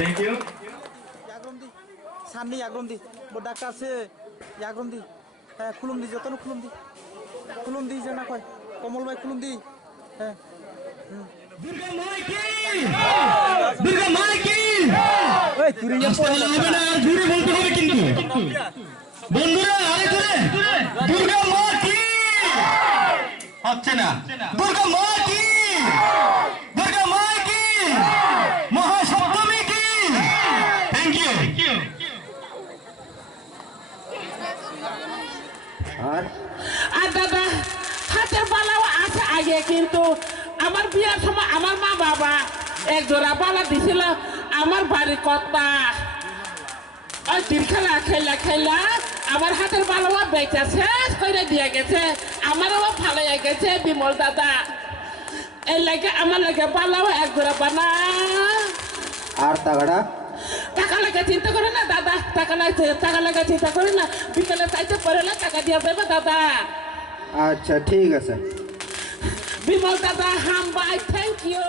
thank you আগ্রম দি সামনে আগ্রম দি বড় doctor আছে আগ্রম দি হ্যাঁ খুলুম দি যতন খুলুম দি যে না কয় কমল ভাই খুলুম দি হ্যাঁ দুর্গা মা কি ওই তুই ইয়া পড়ে হবে না জোরে বলতে হবে কিন্তু বন্ধুরা আরে জোরে দুর্গা মা কি হচ্ছে না দুর্গা মা কি দুর্গা মা কি মহাসপ্তমী কি থ্যাংক ইউ আর দাদা হাতের বালাও আছে আগে কিন্তু আমার বিয়ার সময় আমার মা বাবা এক জোড়া বালা দিছিল আমার বাড়ির কর্তা ওই দিন খেলা আমার হাতের বালাও বেচা শেষ করে দিয়ে গেছে আমারও ভালো হয়ে গেছে বিমল দাদা এই লাগে আমার লাগে বালাও এক জোড়া বানা আর তাগাড়া টাকা লাগে চিন্তা করে না দাদা টাকা লাগে চিন্তা করে না বিকেলে চাইতে পড়লে টাকা দিয়ে দেবে দাদা আচ্ছা ঠিক আছে বিমল দাদা হাম বাই থ্যাংক ইউ